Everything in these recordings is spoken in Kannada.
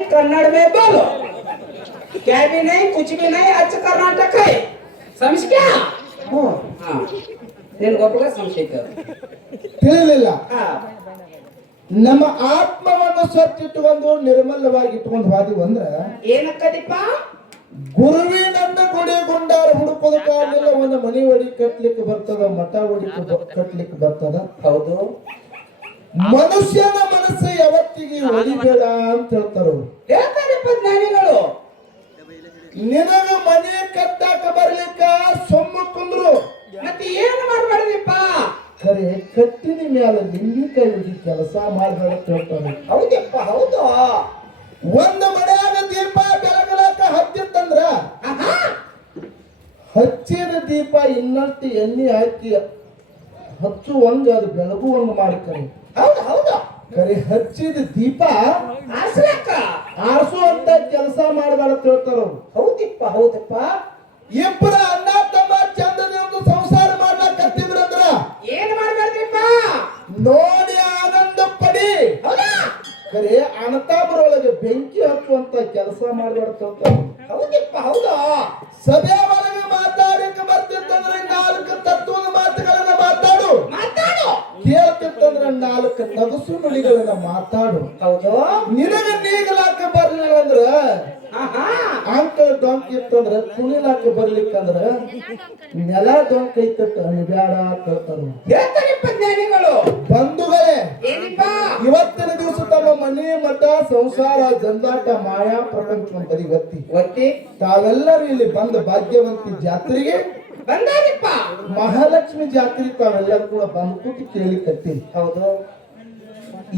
कन्नड़ में बोलो। क्या भी नहीं कुछ भी नहीं अच्छ कर्नाटक है समझ क्या हाँ ನೀನು ಗೊಬ್ಬರ ಸಂಶಯಿಕ ತಿಳಿಲಿಲ್ಲ ಹಾ ನಮ್ಮ ಆತ್ಮವನ್ನು ಸ್ವಚ್ಛಿಟ್ಟುಕೊಂಡು ನಿರ್ಮಲವಾಗಿ ಇಟ್ಟುಕೊಂಡು ಹಾದಿವು ಅಂದ್ರ ಏನಕ್ಕದಿಪ್ಪ ಗುರುವಿನನ್ನ ಗುಡಿ ಗುಂಡಾರ ಹುಡುಕೋದಕ್ಕಾಗಲಿಲ್ಲ ಒಂದು ಮನಿ ಒಡಿ ಕಟ್ಲಿಕ್ಕೆ ಬರ್ತದ ಮಠ ಒಡಿ ಕಟ್ಲಿಕ್ಕೆ ಬರ್ತದ ಹೌದು ಮನುಷ್ಯನ ಮನಸ್ಸು ಯಾವತ್ತಿಗೆ ಒಡಿಬೇಡ ಅಂತ ಹೇಳ್ತಾರ ಹೇಳ್ತಾರಪ್ಪ ಜ್ಞಾನಿಗಳು ನಿನಗ ಮನೆ ಕಟ್ಟಾಕ ಬರ್ಲಿಕ್ಕ ಸೊಮ್ಮು ಕುಂದ್ರು ಮತ್ತೆ ಏನು ಮಾಡ್ಬಾರ್ದಿಪ್ಪ ಖರೆ ಕಟ್ಟಿನ ಮ್ಯಾಲ ನಿಂಬಿಕಾಯಿ ಉಡಿ ಕೆಲಸ ಮಾಡ್ಬೇಡ ಅಂತ ಹೇಳ್ತಾರ ಹೌದಪ್ಪ ಹೌದು ಒಂದು ಮನ್ಯಾಗ ದೀಪ ಬೆಳಗಲಾಕ ಹತ್ತಿತ್ತಂದ್ರ ಹಚ್ಚಿದ ದೀಪ ಇನ್ನಷ್ಟು ಎಣ್ಣೆ ಹಾಕಿ ಹಚ್ಚುವಂಗ ಅದು ಬೆಳಗುವಂಗ ಮಾಡ್ತಾರೆ ಹೌದು ಹೌದು ಕರೆ ಹಚ್ಚಿದ ದೀಪ ಆರ್ಸ್ಲಕ್ಕ ಆರಿಸುವಂತ ಕೆಲಸ ಮಾಡಬೇಡ ಅಂತ ಹೇಳ್ತಾರ ಅವ್ರು ಹೌದಪ್ಪ ಹೌದಪ್ಪ ಇಬ್ಬರ ಅಣ್ಣ ತಮ್ಮ ಚಂದದಿಂದ ಸಂಸಾರ ಮಾಡ್ಲಾಕತ್ತಿದ್ರಂದ್ರ ಏನ್ ಮಾಡ್ಬಾರ್ದಿಪ್ಪ ನೋಡಿ ಆನಂದ ಪಡಿ ಹೌದಾ ಕರೆ ಅಣತಾಬರೊಳಗೆ ಬೆಂಕಿ ಹಚ್ಚುವಂತ ಕೆಲಸ ಮಾಡಬೇಡ ಅಂತ ಹೇಳ್ತಾರ ಹೌದಪ್ಪ ಹೌದು ಸಭೆ ಒಳಗೆ ಮಾತಾಡಕ್ಕೆ ಬರ್ತಿತ್ತಂದ್ರೆ ನಾಲ್ಕು ತತ್ವದ ಮಾತುಗಳನ್ನ ಮಾತಾಡು ಮಾತಾಡು ಕೇಳ್ತಿತ್ತಂದ್ರೆ ನಾಲ್ಕು ನಗಸು ನುಡಿಗಳನ್ನ ಮಾತಾಡು ಹೌದು ನಿನಗ ನೀಗಲಾಕ ಬರ್ಲಿಲ್ಲ ಅಂದ್ರ ಆಹಾ ಅಂಕಲ್ ಡೊಂಕ್ ಇತ್ತಂದ್ರ ಕುಣಿಲಾಕ ಬರ್ಲಿಕ್ಕಂದ್ರ ನೆಲ ಡೊಂಕ್ ಐತಕ್ಕ ಬ್ಯಾಡ ಅಂತ ಹೇಳ್ತಾರ ಹೇಳ್ತಾರಪ್ಪ ಜ್ಞಾನಿಗಳು ಬಂಧುಗಳೇ ಏನಿಪ್ಪ ಇವತ್ತಿನ ದಿವಸ ತಮ್ಮ ಮನೆ ಮಠ ಸಂಸಾರ ಜಂಜಾಟ ಮಾಯಾ ಪ್ರಪಂಚ ಬದಿ ಒತ್ತಿ ಒತ್ತಿ ತಾವೆಲ್ಲರೂ ಇಲ್ಲಿ ಬಂದ ಭಾಗ್ಯವಂತಿ ಜಾತ್ರೆಗೆ ಬಂದಾರಿಪ್ಪ ಮಹಾಲಕ್ಷ್ಮಿ ಜಾತ್ರೆ ತಾವೆಲ್ಲರೂ ಕೂಡ ಬಂದು ಕೂತಿ ಕೇಳಿ ಕಟ್ಟಿ ಹೌದು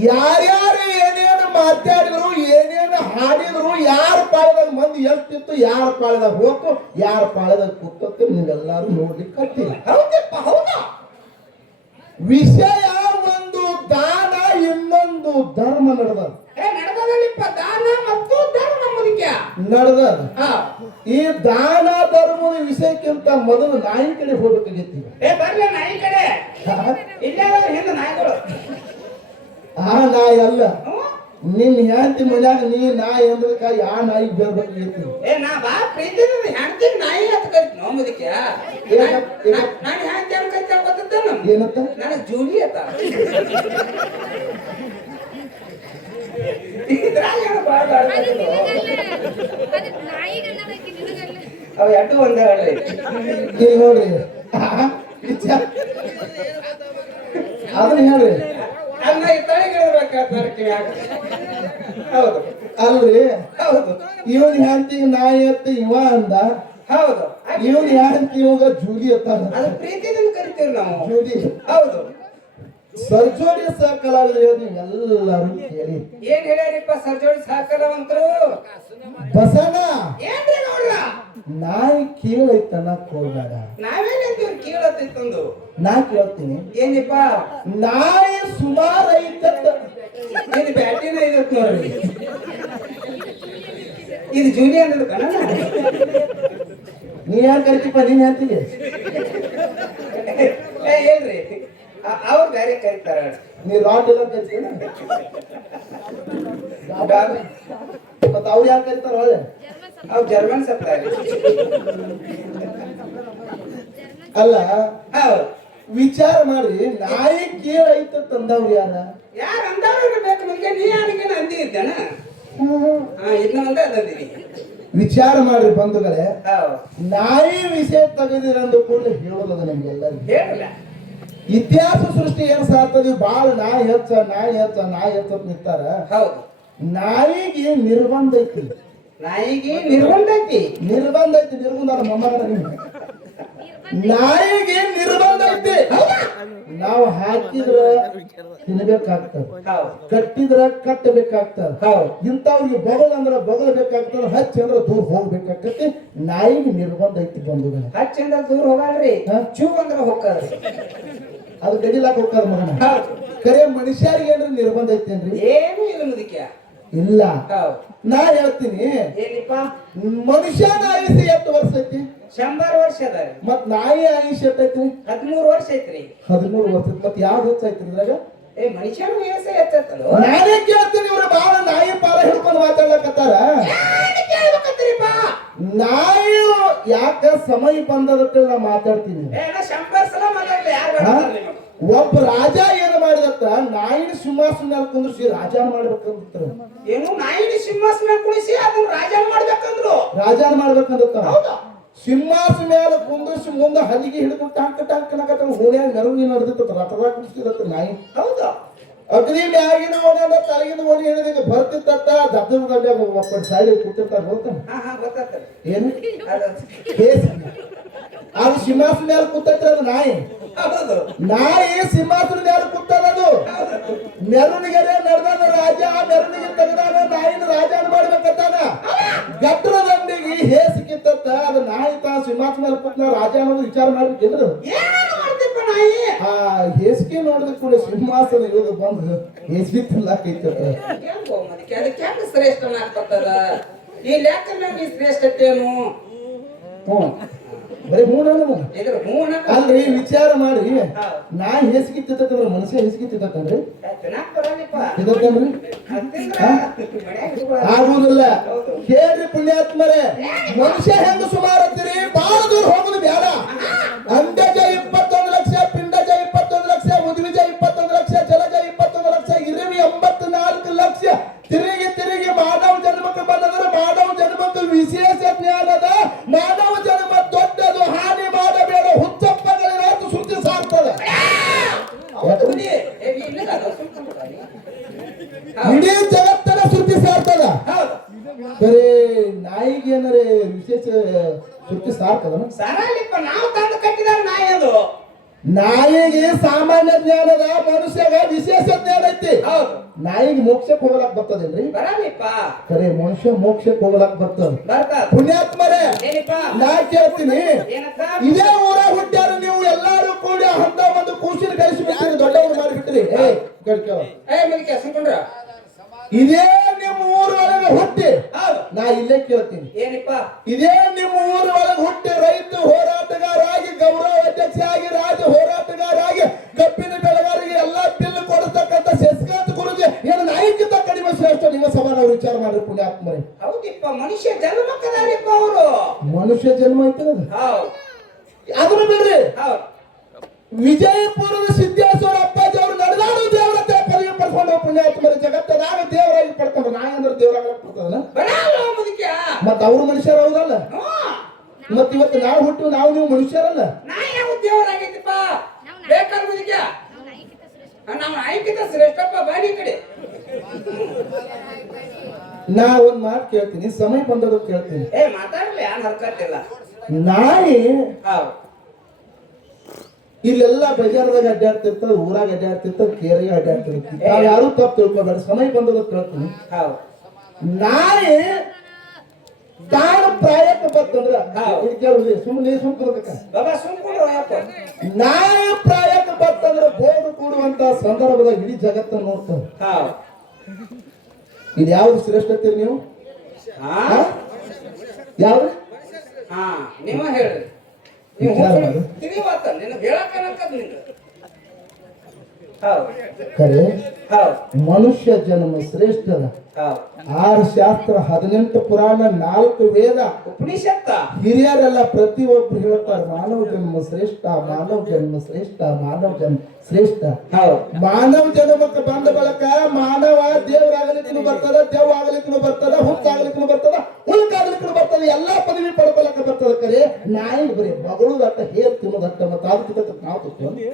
ಯಾರ್ಯಾರು ಏನೇನು ಮಾತಾಡಿದ್ರು ಏನೇನು ಹಾಡಿದ್ರು ಯಾರ ಪಾಳದಾಗ ಮಂದಿ ಎಷ್ಟಿತ್ತು ಯಾರ ಪಾಳದಾಗ ಹೋತು ಯಾರ ಪಾಳದಾಗ ಕೂತತ್ತು ನೀವೆಲ್ಲರೂ ನೋಡ್ಲಿಕ್ಕೆ ಕಟ್ಟಿ ಹೌದಪ್ಪ ಹೌದು ವಿಷಯ ಒಂದು ದಾನ ಇನ್ನೊಂದು ಧರ್ಮ ನಡೆದ ನಡೆದಲ್ಲಿಪ್ಪ ದಾನ ಮತ್ತು ಧರ್ಮ ಮುದುಕ್ಯ ನಡೆದ ಹಾ ಈ ದಾನ ಧರ್ಮದ ವಿಷಯಕ್ಕಿಂತ ಮೊದಲು ನಾಯಿ ಕಡೆ ಹೋಗ್ಬೇಕಾಗಿತ್ತು ಏ ಬರ್ಲಿ ನಾಯಿ ಕಡೆ ಇಲ್ಲೇ ಹಿಂದೆ ನಾಯಿಗಳು ಆ ನಾಯಿ ಅಲ್ಲ ಹ್ಮ್? ನಿನ್ ಹೆಂಡತಿ ಮನ್ಯಾಗ ನೀ ನಾಯಿ ಅಂದ್ರಕಾಯಿ ಆ ನಾಯಿ ಬೇರ್ಬೇಕಾಗಿತ್ತು ಏ ನಾ ಬಾ ಪ್ರೀತಿ ಹೆಣ್ತೀನಿ ನಾಯಿ ಅಂತ ಕರಿತೀನಿ ನೋ ಮುದುಕ್ಯ ನಾನು ಹೆಂಡ್ತಿ ಅಂತ ಕರಿತಾ ಗೊತ್ತಿದ್ದೇನು ಏನಂತ ನನಗೆ ಜೂಲಿ ಅಂತ ಇದ್ರಾಗ ಏನು ಬಾಳ ಅವು ಎರಡು ಒಂದೇ ಹೇಳ್ರಿ ಇಲ್ಲಿ ನೋಡ್ರಿ ಅದನ್ನ ಹೇಳ್ರಿ ಅನ್ನ ಈ ತಳಿಗಿರ್ಬೇಕಾದ್ರೆ ಹೌದು ಅಲ್ರಿ ಹೌದು ಇವನ್ ಹೆಂಡತಿಗೆ ನಾಯಿ ಅತ್ತ ಇವ ಅಂದ ಹೌದು ಇವನ್ ಹೆಂಡತಿ ಇವಾಗ ಜೂಲಿ ಅತ್ತಾನ ಅದು ಪ್ರೀತಿದಿಂದ ಕರಿತೀವಿ ನಾವು ಜೂಲಿ ಹೌದು ಸರ್ಜೋಡಿ ಸಹ ಕಲಾವಿದರು ಎಲ್ಲರೂ ಕೇಳಿ ಏನ್ ಹೇಳ್ಯಾರಿಪ್ಪ ಸರ್ಜೋಡಿ ಸಹಕಾರವಂತರು ಬಸನ ಏನ್ರಿ ನೋಡ್ರ ನಾಯಿ ಕೀಳೈತನ ಹೋಗ್ಬೇಡ ನಾವೇನಂತೀವಿ ಕೀಳತ್ತಿತ್ತಂದು ನಾ ಕೇಳ್ತೀನಿ ಏನಿಪ್ಪ ನಾಯಿ ಸುಮಾರು ಐತತ್ತ ಇದು ಬ್ಯಾಟಿನ ಇದತ್ ನೋಡ್ರಿ ಇದು ಜೂಲಿ ಅನ್ನೋದು ಕಣ ನೀ ಯಾರು ಕರಿತೀಪ ನೀನ್ ಹೇಳ್ತೀನಿ ಏ ಹೇಳ್ರಿ ಅವ್ರು ಬೇರೆ ಕರೀತಾರ ನೀ ರಾಟ್ ಎಲ್ಲ ಕರಿತೀನ ಮತ್ತ ಅವ್ರು ಯಾರು ಕರಿತಾರ ಒಳ್ಳೆ ಅವ್ರು ಜರ್ಮನ್ ಸಪ್ಲೈ ಅಲ್ಲ ಹೌದು ವಿಚಾರ ಮಾಡಿ ನಾಯಿ ಕೀಳ ಐತತ್ ಅಂದವ್ರು ಯಾರ ಯಾರು ಅಂದವ್ರು ಬೇಕು ಮುಂದೆ ನೀ ಯಾರಿಗೇನು ಅಂದಿದ್ದಾನ ಹಾ ಇನ್ನು ಒಂದೇ ಅಂದಿದ್ದೀನಿ ವಿಚಾರ ಮಾಡ್ರಿ ಬಂಧುಗಳೇ ಹೌದು ನಾಯಿ ವಿಷಯ ತೆಗೆದಿರಂದು ಕೂಡ ಹೇಳೋದು ನಮ್ಗೆಲ್ಲರಿಗೂ ಹೇಳಿಲ್ಲ ಇತಿಹಾಸ ಸೃಷ್ಟಿ ಏನ್ ಸಾರ್ತದೆ ಬಾಳ ನಾಯಿ ಹೆಚ್ಚ ನಾಯಿ ಹೆಚ್ಚ ನಾಯಿ ಹೆಚ್ಚ ನಿಂತಾರ ಹೌದು ನಾಯಿಗೆ ನಿರ್ಬಂಧ ಐತಿ ನಾಯಿಗೆ ನಿರ್ಬಂಧ ಐತಿ ನಿರ್ಬಂಧ ಐತಿ ನಿರ್ಬಂಧ ಮೊಮ್ಮಗನ ನಾಯಿಗೆ ನಿರ್ಬಂಧ ಐತಿ ನಾವು ಹಾಕಿದ್ರ ತಿನ್ಬೇಕಾಗ್ತದ ಹೌದು ಕಟ್ಟಿದ್ರ ಕಟ್ಟಬೇಕಾಗ್ತದ ಹೌದು ಇಂಥವ್ರಿಗೆ ಬೊಗಲ್ ಅಂದ್ರ ಬೊಗಲ್ಬೇಕಾಗ್ತದ ಹಚ್ಚ ಅಂದ್ರ ದೂರ ಹೋಗ್ಬೇಕಾಗ್ತತಿ ನಾಯಿಗೆ ನಿರ್ಬಂಧ ಐತಿ ಬಂಧುಗಳ ಹಚ್ಚಿಂದ ದೂರ ಹೋಗಲ್ರಿ ಚೂ ಅಂದ್ರ ಹೋಗ್ಕದ್ರಿ ಅದು ಗಡಿಲಾಕ ಹೋಗ್ತದ ಮಗನ ಹೌದು ಕರೆ ಮನುಷ್ಯರಿಗೆ ಏನ್ರಿ ನಿರ್ಬಂಧ ಐತೇನ್ರಿ ಏನು ಇಲ್ಲ ಮುದುಕ್ಯ ಇಲ್ಲ ಹೌದು ನಾ ಹೇಳ್ತೀನಿ ಏನಿಪ್ಪ ಮನುಷ್ಯನ ಆಯುಷ್ಯ ಎಷ್ಟು ವರ್ಷ ಐತಿ 100 ವರ್ಷ ಅದ ಮತ್ ನಾಯಿ ಆಯುಷ್ಯ ಎಷ್ಟೈತ್ರಿ 13 ವರ್ಷ ಐತ್ರಿ 13 ವರ್ಷ ಮತ್ ಯಾವ್ದು ಹೆಚ್ಚ ಐತ್ರಿ ಇದ್ರಾಗ ಏ ಮನುಷ್ಯನ ವಯಸ್ಸೇ ಹೆಚ್ಚತ್ತಲ್ಲ ನಾನೇ ಕೇಳ್ತೀನಿ, ಇವ್ರು ಬಾಳ ನಾಯಿ ಪಾಲ ಹಿಡ್ಕೊಂಡು ಮಾತಾಡ್ಲಕತ್ತಾರ. ಕೇಳ್ಬೇಕಂತೀರಿಪ್ಪ ನಾಯಿ ಯಾಕ ಸಮಯ ಬಂದದಕ್ಕೆ ನಾ ಮಾತಾಡ್ತೀನಿ. ಶಂಬರ್ಸಲ ಮಾತಾಡ್ಲಿ ಯಾರು ಒಬ್ಬ ರಾಜ ಏನ್ ಮಾಡಿದತ್ತ, ನಾಯಿನ ಸಿಂಹಾಸನ ಕುಂದ್ರಿಸಿ ರಾಜಾನ ಮಾಡ್ಬೇಕಂತ. ಏನು ನಾಯಿನ ಸಿಂಹಾಸನ ಕುಣಿಸಿ ಅದನ್ನ ರಾಜಾನ ಮಾಡ್ಬೇಕಂದ್ರು. ರಾಜಾನ ಮಾಡ್ಬೇಕಂತ ಸಿಂಹಾಸನ ಮೇಲೆ ಕುಂದ್ರಿಸಿ ಮುಂದೆ ಹಲಿಗೆ ಹಿಡಿದು ಟಂಕ್ ಟಂಕ್ ನಕತ್ತ ಹೋಳ್ಯಾಗ ಮೆರವಣಿಗೆ ನಡೆದಿತ್ತ, ರಥದಾಗ ಕುಡಿಸಿದತ್ತ ನಾಯಿ. ಹೌದಾ ಅಗ್ನಿ ಮ್ಯಾಗಿನ ಓಣ್ಯಾಗ ತಲೆಗಿನ ಓಣಿ ಹಿಡಿದ ಬರ್ತಿತ್ತ, ದಬ್ಬದ ಗಡ್ಡ ಒಬ್ಬ ಸಾಲಿ ಕೂತಿರ್ತಾರ ಹೋಗ್ತಾನೆ. ಏನು ಅದು ಸಿಂಹಾಸನ ಮೇಲೆ ಕೂತೈತ್ರಿ, ಅದು ನಾಯಿ. ನಾಯಿ ಸಿಂಹಾಸನ ಮೇಲೆ ಕೂತದದು. ಮೆರವಣಿಗೆ ನಡೆದ ರಾಜ ಮೆರವಣಿಗೆ ತೆಗೆದಾನ, ನಾಯಿನ ರಾಜಾನ ಮಾಡ್ಬೇಕಂತಾನ. ಗಟ್ಟರ ದಂಡಿಗೆ ಹೇಸಿಕಿತ್ತ, ಅದು ನಾಯಿ ತಾ ಸಿಂಹಾಸನ ಮೇಲೆ ಕೂತ ರಾಜ ಅನ್ನೋದು ವಿಚಾರ ಮಾಡ್ಬೇಕಿದ್ರು. ಆ ಹೇಸಿಗೆ ನೋಡಿದ ಕೂಡ ಸಿಂಹಾಸನ ಇರೋದು ಬಂದು ಹೇಸಿಗೆ ತಿನ್ಲಾಕೈತ. ಶ್ರೇಷ್ಠ ಈ ಲೆಕ್ಕ ಶ್ರೇಷ್ಠತೆನು ಬರೀ ಅಲ್ರಿ ವಿಚಾರ ಮಾಡಿ. ನಾ ಹೇಸಿಗೆ ತಿಂತಂದ್ರ ಮನುಷ್ಯ ಹೇಸಿಗೆ ತಿಂತನ್ರಿ ಆಗುದಿಲ್ಲ. ಕೇಳ್ರಿ ಪುಣ್ಯಾತ್ಮರೇ, ಮನುಷ್ಯ ಹೆಂಗ ಸುಮಾರು ಅಂತೀರಿ, ಬಹಳ ದೂರ ಹೋಗುದು ಬೇಡ. ಅಂಡಜ 21 ಲಕ್ಷ, ಪಿಂಡಜ 21 ಲಕ್ಷ, ಉದ್ವಿಜ 21 ಲಕ್ಷ, ಜಲಜ 21 ಲಕ್ಷ, ಇರುವಿ 84 ಲಕ್ಷ. ತಿರುಗಿ ತಿರುಗಿ ಮಾನವ ಜನ್ಮಕ್ಕೆ ಬಂದರೆ ಮಾನವ ಜನ್ಮಕ್ಕೆ ವಿಶೇಷ ಜ್ಞಾನದ ಮಾನವ ಜನ್ಮ ದೊಡ್ಡದು, ಹಾನಿ ಮಾಡಬೇಡ ಹುಚ್ಚಪ್ಪಗಳಿರೋದು ಸುದ್ದಿ ಸಾಕ್ತದೆ. ಇಡೀ ಜಗತ್ತನ ಸುದ್ದಿ ಸಾರ್ತದ. ಬರೇ ನಾಯಿಗೆ ಏನಾರೆ ವಿಶೇಷ ಸುದ್ದಿ ಸಾರ್ತದ. ನಾವು ತಂದು ಕಟ್ಟಿದಾಗ ನಾಯಿ ಅದು. ನಾಯಿಗೆ ಸಾಮಾನ್ಯ ಜ್ಞಾನದ, ಮನುಷ್ಯಗ ವಿಶೇಷ ಜ್ಞಾನ ಐತಿ. ನಾಯಿಗೆ ಮೋಕ್ಷಕ್ಕೆ ಹೋಗ್ಲಾಕ್ ಬರ್ತದೇನ್ರಿ? ಖರೆ ಮನುಷ್ಯ ಮೋಕ್ಷಕ್ಕೆ ಹೋಗ್ಲಾಕ್ ಬರ್ತದ. ಪುಣ್ಯಾತ್ಮರೇ, ನಾ ಕೇಳ್ತೀನಿ, ಇದೇ ಊರಾಗ ಹುಟ್ಟ್ಯಾರ ನೀವು ಎಲ್ಲಾರು ಕೂಡಿ ಅಂತ ಒಂದು ಕೂಸಿನ ಕಳಿಸಿಬಿಡ್ತೀರಿ, ದೊಡ್ಡವರು ಮಾಡಿಬಿಟ್ರಿ. ಇದೇ ನಿಮ್ಮ ಊರೊಳಗೆ ಹುಟ್ಟಿ, ನಾ ಇಲ್ಲೇ ಕೇಳ್ತೀನಿ, ಇದೇ ನಿಮ್ಮ ಊರೊಳಗೆ ಹುಟ್ಟಿ ರೈತ ಹೋರಾಟಗಾರಾಗಿ, ಗೌರವ ಅಧ್ಯಕ್ಷ ಆಗಿ, ರಾಜ್ಯ ಹೋರಾಟಗಾರಾಗಿ, ಕಬ್ಬಿನ ಬೆಳೆಗಾರರಿಗೆ ಎಲ್ಲಾ ಬಿಲ್ ಕೊಡತಕ್ಕಂತ ಶಶಿಕಾಂತ್ ಗುರುಜಿ ಏನು ನಾಯಿಗಿಂತ ಕಡಿಮೆ ಶ್ರೇಷ್ಠ ನಿಮ್ಮ ಸಮಾನ ವಿಚಾರ ಮಾಡ್ರಿ ಪುಣ್ಯಾತ್ಮರೇ. ಹೌದಿಪ್ಪ, ಮನುಷ್ಯ ಜನ್ಮಕ್ಕದಾರಿಪ್ಪ ಅವರು. ಮನುಷ್ಯ ಜನ್ಮ ಐತದ ಅದನ್ನು ಬಿಡ್ರಿ. ವಿಜಯಪುರದ ಸಿದ್ದೇಶ್ವರ ಅಪ್ಪಾಜಿ ಅವರು ನಡೆದಾಡು ದೇವರತ್ತೆ ಪದವಿ ಪಡ್ಕೊಂಡು ಪುಣ್ಯಾತ್ಮರ ಜಗತ್ತದಾಗ ದೇವರಾಗಿ ಪಡ್ಕೊಂಡು. ನಾಯಿ ಅಂದ್ರೆ ದೇವರಾಗ ಪಡ್ತದಲ್ಲ, ಮತ್ತ ಅವ್ರು ಮನುಷ್ಯರ ಹೌದಲ್ಲ. ಮತ್ ಇವತ್ತು ನಾವು ಹುಟ್ಟು ನಾವು ನೀವು ಮನುಷ್ಯರಲ್ಲ. ದೇವರಾಗೈತಿಪ್ಪ ಬೇಕಾದ ಮುದುಕ್ಯ, ನಾವು ನಾಯಿಕಿಂತ ಶ್ರೇಷ್ಠಪ್ಪ ಬಾಡಿ ಕಡೆ. ನಾ ಒಂದ್ ಮಾತು ಕೇಳ್ತೀನಿ, ಸಮಯ ಬಂದದ ಕೇಳ್ತೀನಿ. ಮಾತಾಡ್ಲಿ, ಯಾರು ಹರ್ಕತ್ತಿಲ್ಲ. ನಾಯಿ ಇಲ್ಲೆಲ್ಲ ಬಜಾರ್ದಾಗ ಅಡ್ಡಾಡ್ತಿರ್ತಾರ, ಊರಾಗ ಅಡ್ಡಾಡ್ತಿರ್ತಾರ, ಕೇರಿಗೆ ಅಡ್ಡಾಡ್ತಿರ್ತೀವಿ. ನಾವ್ ಯಾರು ತಪ್ಪು ತಿಳ್ಕೊಬೇಡ, ಸಮಯ ಬಂದದ ಕೇಳ್ತೀನಿ. ನಾಯಿ ತಾನು ಪ್ರಾಯಕ್ಕೆ ಬರ್ತಂದ್ರ ಸುಮ್ಮನೆ ನಾಯಿ ಪ್ರಾಯಕ್ಕೆ ಬರ್ತಂದ್ರ ಬೋರ್ಡು ಕೂಡುವಂತ ಸಂದರ್ಭದಾಗ ಇಡೀ ಜಗತ್ತನ್ನು ನೋಡ್ತಾವ. ಇದು ಯಾವ್ದು ಶ್ರೇಷ್ಠತೆ ನೀವು ಯಾವ್ದು ನೀವು ಹೇಳ್ರಿ. ಖರೆ ಮನುಷ್ಯ ಜನ್ಮ ಶ್ರೇಷ್ಠದ. 6 ಶಾಸ್ತ್ರ, 18 ಪುರಾಣ, 4 ವೇದ, ಉಪನಿಷತ್ತ ಹಿರಿಯರೆಲ್ಲ ಪ್ರತಿಯೊಬ್ರು ಹೇಳ್ತಾರೆ ಮಾನವ ಜನ್ಮ ಶ್ರೇಷ್ಠ, ಮಾನವ ಜನ್ಮ ಶ್ರೇಷ್ಠ, ಮಾನವ ಜನ್ಮ ಶ್ರೇಷ್ಠ. ಮಾನವ ಜನ್ಮಕ್ಕೆ ಬಂದ ಬಳಕ ಮಾನವ ದೇವರಾಗಲಿಕ್ಕೂ ಬರ್ತದ, ದೇವ್ ಆಗಲಿಕ್ಕೂ ಬರ್ತದ, ಹುಟ್ಟಾಗಲಿಕ್ಕೂ ಬರ್ತದ, ಹುಳುಕಾಗಲಿಕ್ಕೂ ಬರ್ತದ, ಎಲ್ಲಾ ಪದವಿ ಪಡ್ಕೊಳಕ ಬರ್ತದ. ಕರೆ ನಾಯಿ ಬರೀ ಮಗಳುದಟ್ಟ ಹೇರ್ ತಿನ್ನೋದಟ್ಟ ಮತ್ತೆ ಅದಕ್ಕೆ ನಾವು ತಿಂತೀವಿ.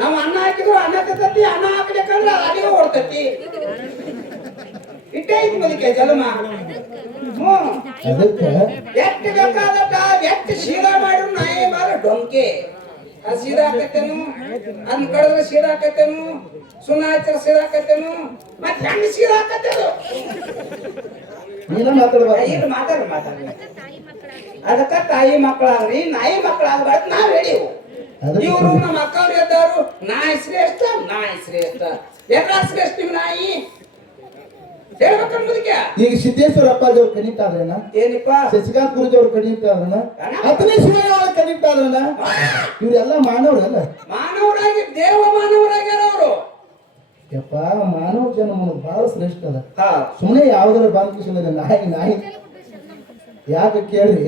ನಾವು ಅನ್ನ ಹಾಕಿದ್ರು ಅನ್ನ ತಿಂತತಿ, ಅನ್ನ ಹಾಕ್ಬೇಕಂದ್ರೆ ಅದೇ ಓಡ್ತತಿ. ಇಟ್ಟೇ ಐತಿ ಬದುಕೆ ಜನ್ಮ. ಎಷ್ಟು ಬೇಕಾದಟ ಎಷ್ಟು ಶೀರಾ ಮಾಡಿದ್ರು ನಾಯಿ ಬಾರ ಡೊಂಕೆ. ಅದು ಸೀದಾ ಹಾಕತ್ತೇನು, ಅದ್ ಕಡಿದ್ರೆ ಸೀದಾ ಹಾಕತ್ತೇನು, ಸುಣ್ಣ ಹಚ್ಚಿರ ಸೀದಾ ಹಾಕತ್ತೇನು, ಮತ್ತೆ ಹೆಂಗ್ ಸೀದಾ ಹಾಕತ್ತೇನು. ಮಾತಾಡ್ರಿ ಅದಕ್ಕ ತಾಯಿ ಮಕ್ಕಳಾಗ್ರಿ, ನಾಯಿ ಮಕ್ಕಳಾಗ್ಬಾರ್ದು ನಾವ್ ಹೇಳಿವು. ಇವರು ನಮ್ಮ ಅಕ್ಕವ್ರು ಎದ್ದವರು ನಾಯಿ ಶ್ರೇಷ್ಠ, ನಾಯಿ ಶ್ರೇಷ್ಠ. ಎಲ್ಲ ಶ್ರೇಷ್ಠ ನೀವು ನಾಯಿ ಹೇಳ್ಬೇಕಂಬುದಕ್ಕೆ. ಈಗ ಸಿದ್ದೇಶ್ವರ ಅಪ್ಪಾಜಿ ಅವ್ರು ಕಣಿತಾದ್ರನ, ಏನಪ್ಪ ಶಶಿಕಾಂತ್ ಗುರುಜಿ ಅವ್ರು ಕಣಿತಾದ್ರನ, ಅತನೇ ಶಿವಯ್ಯ ಅವ್ರು ಕಣಿತಾದ್ರನ. ಇವ್ರೆಲ್ಲ ಮಾನವರಲ್ಲ, ಮಾನವರಾಗಿ ದೇವ ಮಾನವರಾಗ್ಯಾರ ಅವರು. ಯಪ್ಪ ಮಾನವ ಜನ್ಮ ಬಹಳ ಶ್ರೇಷ್ಠ ಅದ. ಹೌದ್ ಸುಮ್ಮನೆ ಯಾವ್ದಾರ ಬಾಂಕಿಸಿದ್ರೆ ನಾಯಿ ನಾಯಿ ಯಾಕೆ ಕೇಳಿ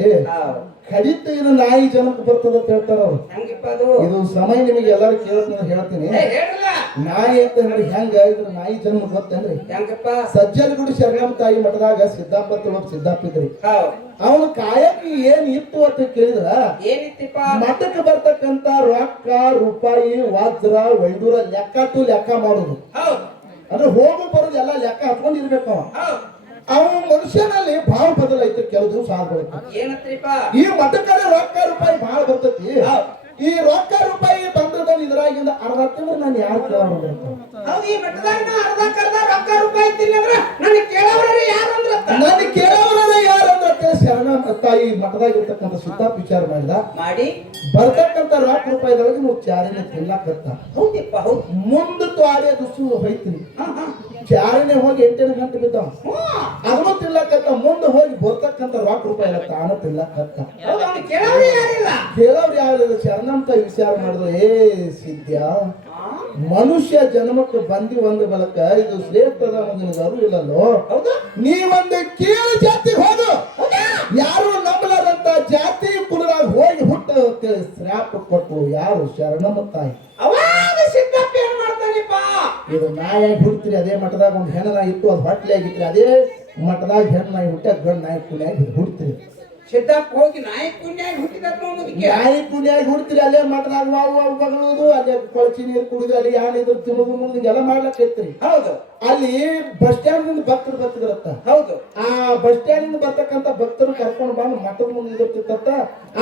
ಖಡಿತ ಇದು ನಾಯಿ ಜನಕ್ಕೆ ಬರ್ತದ ಅಂತ ಹೇಳ್ತಾರ ಅವ್ರು. ಹೆಂಗಿಪ್ಪ ಅದು? ಇದು ಸಮಯ ನಿಮಗೆ ಎಲ್ಲಾರು ಕೇಳ್ತೀನಿ ಹೇಳ್ತೀನಿ. ಹೇಳಲ್ಲ ನಾಯಿ ಅಂತ ಹೇಳಿ ಹೆಂಗ ಇದ್ರ ನಾಯಿ ಜನ್ಮ ಗೊತ್ತೇನ್ರಿ? ಹೆಂಗಪ್ಪ? ಸಜ್ಜನಗುಡಿ ಶರಣಮ್ಮ ತಾಯಿ ಮಠದಾಗ ಸಿದ್ದಾಪತ್ರ ಒಬ್ಬ ಸಿದ್ದಾಪ ಇದ್ರಿ. ಹೌದ್ ಅವನು ಕಾಯಕ್ಕೆ ಏನ್ ಇತ್ತು ಅಂತ ಕೇಳಿದ್ರ ಏನಿತ್ತಿಪ್ಪ? ಮಠಕ್ಕೆ ಬರ್ತಕ್ಕಂತ ರೊಕ್ಕ ರೂಪಾಯಿ ವಜ್ರ ವೈಡೂರ ಲೆಕ್ಕ ಮಾಡುದು. ಹೌದ್ ಅಂದ್ರೆ ಹೋಗು ಬರೋದು ಎಲ್ಲ ಲೆಕ್ಕ ಹಾಕೊಂಡಿರ್ಬೇಕು ಅವ. ಹೌದ್ ಅವನ ಮನುಷ್ಯನಲ್ಲಿ ಭಾವ ಬದಲೈತೆ ಕೆಲವು ಸಾಧಬೇಕು. ಏನತ್ರಿಪ್ಪ? ಈ ಮಠಕ್ಕರ ರೊಕ್ಕ ರೂಪಾಯಿ ಭಾಳ ಬರ್ತೈತಿ. ಈ ರೊಕ್ಕ ರೂಪಾಯಿ ಬಂದದ ಇದ್ರಾಗಿಂದ ಅರ್ಧ ತಿಂದ್ರೆ ನಾನು ಯಾರು ಕೇಳೋದು? ಹೌದು, ಈ ಮಠದಾಗ ಅರ್ಧ ರೊಕ್ಕ ರೂಪಾಯಿ ತಿನ್ನಂದ್ರ ನನಗೆ ಕೇಳೋರೇ ಯಾರು ಅಂದ್ರ ನನಗೆ ಕೇಳೋರೇ ಯಾರು ಅಂದ್ರೆ ಶರಣ ತಾಯಿ ಮಠದಾಗ ಇರ್ತಕ್ಕಂಥ ಸಿದ್ದಾಪ್ ವಿಚಾರ ಮಾಡಿ ಬರ್ತಕ್ಕಂಥ ರೊಕ್ಕ ರೂಪಾಯಿದೊಳಗೆ ನೀವು ಚಾರಿನೇ ತಿನ್ಲಾಕತ್ತ. ಹೌದಿಪ್ಪ ಹೌದು. ಮುಂದೆ ತ್ವಾಡೆ ದುಸ್ಸು ಹೋಯ್ತೀನಿ. ಚಾರಿನೇ ಹೋಗಿ 8 ಗಂಟೆ ಬಿದ್ದಾವ ಅದನ್ನು ತಿನ್ಲಾಕತ್ತ. ಮುಂದೆ ಹೋಗಿ ಬರ್ತಕ್ಕಂಥ ರೊಕ್ಕ ರೂಪಾಯಿ ತಾನು ತಿನ್ಲಾಕತ್ತ. ಕೇಳೋರು ಯಾರಿಲ್ಲ. ಕೇಳೋರು ಯಾರಿಲ್ಲ. ಶರಣಂತ ವಿಚಾರ ಮಾಡಿದ್ರು, ಏ ಸಿದ್ಯಾ ಮನುಷ್ಯ ಜನ್ಮಕ್ಕೆ ಬಂದಿ ಒಂದು ಬಳಕ ಇದು ಶ್ರೇಷ್ಠದ ನಿನಗೆ ಅರಿವು ಇಲ್ಲಲ್ಲೋ. ನೀವೊಂದು ಕೀಳು ಜಾತಿ ಹೋಗು, ಯಾರು ನಂಬಲಾರಂತ ಜಾತಿ ಕುಲದಾಗ ಹೋಗಿ ಹುಟ್ಟು ಅಂತೇಳಿ ಶ್ರಾಪ ಕೊಟ್ಟು ಯಾರು ಶರಣಮ್ಮ ತಾಯಿ. ಅವಾಗ ಸಿದ್ದಪ್ಪ ಏನ್ ಮಾಡ್ತಾನಿಪ್ಪ? ಇದು ನಾಯಿ ಹುಡ್ತೀರಿ ಅದೇ ಮಠದಾಗ ಒಂದು ಹೆಣ್ಣ ನಾಯಿ ಇತ್ತು, ಅದು ಹೊಟ್ಲೆ ಆಗಿತ್ರಿ. ಅದೇ ಮಠದಾಗ ಹೆಣ್ಣು ನಾಯಿ ಹುಟ್ಟ ಗಂಡು ನಾಯಿ ಕುಲಿಯಾಗಿ ಹುಡ್ತೀರಿ. ಸಿದ್ದಪ್ಪ ಹೋಗಿ ನಾಯಿ ಪುಣ್ಯಾಗಿ ಹುಟ್ಟಿದ ನಾಯಿ ಕುಲಿಯಾಗಿ ಹುಡ್ತೀರಿ. ಅಲ್ಲೇ ಮಠದಾಗ ವಾವು ಬಗಳೋದು, ಅಲ್ಲೇ ಕೊಳಚಿ ನೀರು ಕುಡಿದು, ಅಲ್ಲಿ ಯಾನಿದ್ರು ತಿನ್ನೋದು ಮುಂದೆ ಎಲ್ಲ ಮಾಡ್ಲಕ್ ಇರ್ತೀರಿ. ಹೌದು. ಅಲ್ಲಿ ಬಸ್ ಸ್ಟ್ಯಾಂಡ್ ನಿಂದ ಭಕ್ತರು ಬರ್ತಿದ್ರತ್ತ. ಹೌದು. ಆ ಬಸ್ ಸ್ಟ್ಯಾಂಡ್ ನಿಂದ ಬರ್ತಕ್ಕಂತ ಭಕ್ತರು ಕರ್ಕೊಂಡು ಬಂದು ಮಠದ ಮುಂದೆ ಇದಿರ್ತಿತ್ತ.